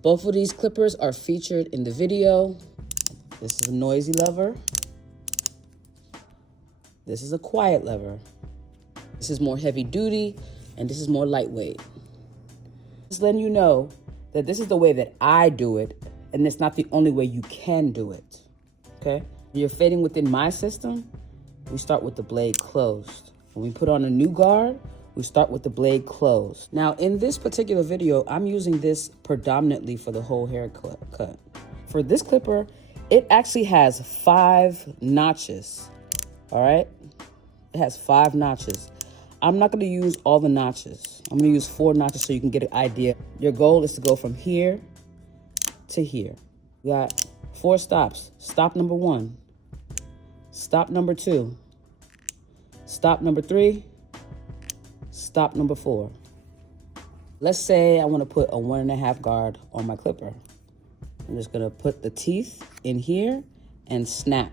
Both of these clippers are featured in the video. This is a noisy lever. This is a quiet lever. This is more heavy duty, and this is more lightweight. Just letting you know that this is the way that I do it, and it's not the only way you can do it, okay? When you're fading within my system, we start with the blade closed. When we put on a new guard, we start with the blade closed. Now, in this particular video, I'm using this predominantly for the whole haircut. For this clipper, it actually has 5 notches, all right? It has 5 notches. I'm not gonna use all the notches. I'm gonna use 4 notches so you can get an idea. Your goal is to go from here to here. We got 4 stops. Stop number 1, stop number 2, stop number 3, stop number 4. Let's say I wanna put a 1.5 guard on my clipper. I'm just gonna put the teeth in here and snap.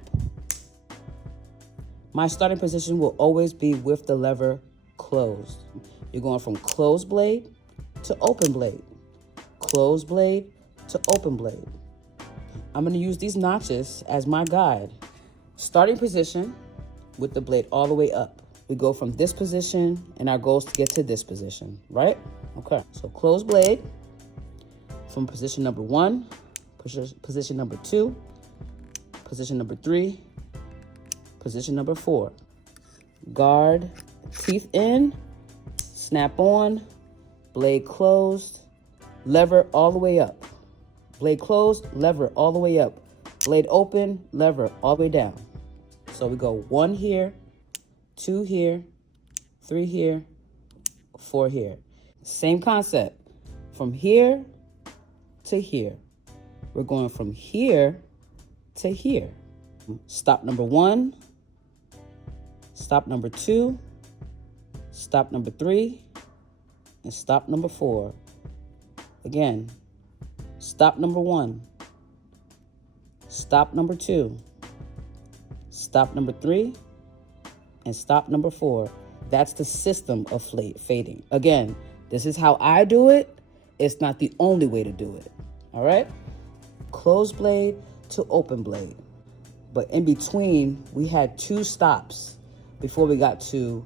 My starting position will always be with the lever closed. You're going from closed blade to open blade, closed blade to open blade. I'm gonna use these notches as my guide. Starting position with the blade all the way up. We go from this position and our goal is to get to this position, right? Okay, so closed blade from position number 1, position number 2, position number 3, position number 4. Guard, teeth in, snap on, blade closed, lever all the way up. Blade closed, lever all the way up. Blade open, lever all the way down. So we go 1 here, 2 here, 3 here, 4 here. Same concept. From here to here. We're going from here to here. Stop number 1, stop number 2, stop number 3, and stop number 4. Again, stop number 1, stop number 2, stop number 3, and stop number 4. That's the system of fading. Again, this is how I do it. It's not the only way to do it, all right? Closed blade to open blade. But in between, we had 2 stops before we got to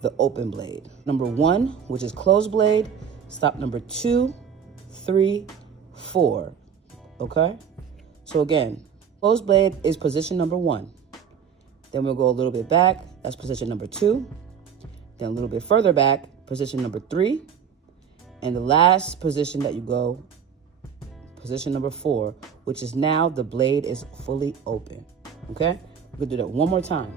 the open blade. Number 1, which is closed blade, stop number 2, 3, 4, okay? So again, closed blade is position number 1. Then we'll go a little bit back, that's position number 2. Then a little bit further back, position number 3. And the last position that you go, position number 4, which is now the blade is fully open, okay? We're gonna do that one more time.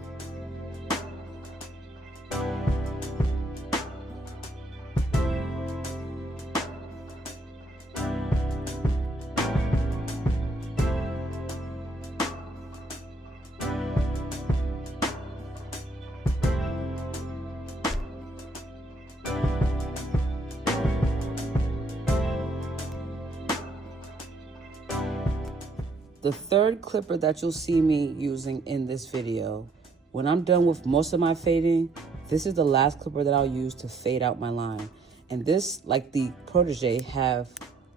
The third clipper that you'll see me using in this video, when I'm done with most of my fading, this is the last clipper that I'll use to fade out my line. And this, like the Protégé, have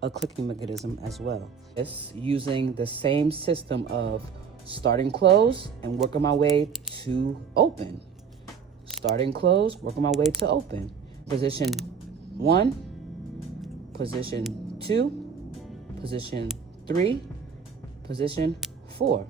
a clicking mechanism as well. It's using the same system of starting close and working my way to open. Starting close, working my way to open. Position 1, position 2, position 3, position 4.